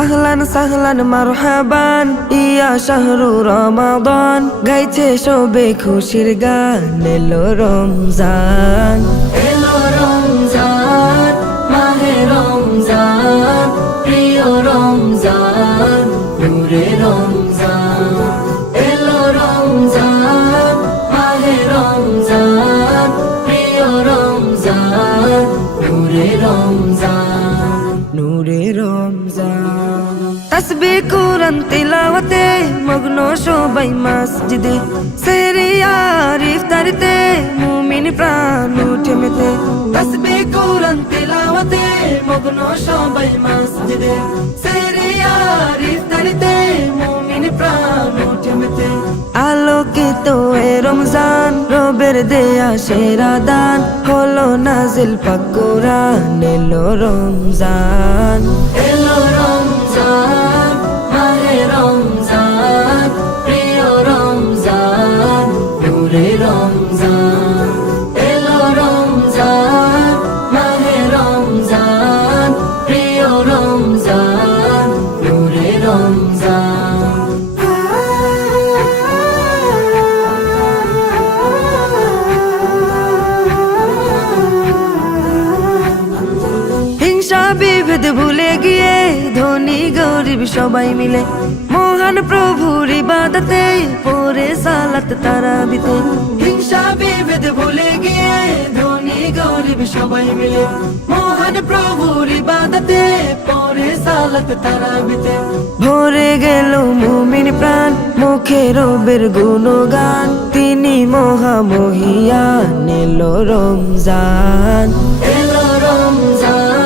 আহলান সাহলান মারহাবান ইয়া শাহরু রমাদান, গাইছে সবে খুশির গান, এলো রমজান। এলো রমজান, মাহে রমজান, প্রিয় রমজান, নূরে রমজান। এলো রমজান, মাহে রমজান, প্রিয় রমজান, নূরে রমজান, নূরে রমজান। তাসবিহ কুরআন তিলাওয়াতে মগ্ন সবাই মসজিদে, সেহরি আর ইফতারিতে মুমিন প্রাণ উঠে মেতে। তাসবিহ কুরআন তিলাওয়াতে মগ্ন সবাই মসজিদে, সেহরি আর ইফতারিতে মুমিন প্রাণ উঠে মেতে। আলোকিত এ রমজান, রবের দেয়া সেরা দান, হলো নাজিল পাক কুরআন, এলো রমজান। এলো রমজান, মাহে রমজান, প্রিয় রমজান, নূরে রমজান। এলো রমজান, মাহে রমজান, প্রিয় রমজান, নূরে রমজান। হিংসা বিভেদ ভুলে গিয়ে ধনী গরিব সবাই মিলে মহান প্রভুর ইবাদতে পড়ে সালাত তারাবিতে। হিংসা বিভেদ ভুলে গিয়ে ধনী গরিব সবাই মিলে মহান প্রভুর ইবাদতে পড়ে সালাত তারাবিতে। ভরে গেল মুমিন প্রাণ, মুখে রবের গুণগান, তিনি মহামহিয়ান, এলো রমজান। এলো রমজান,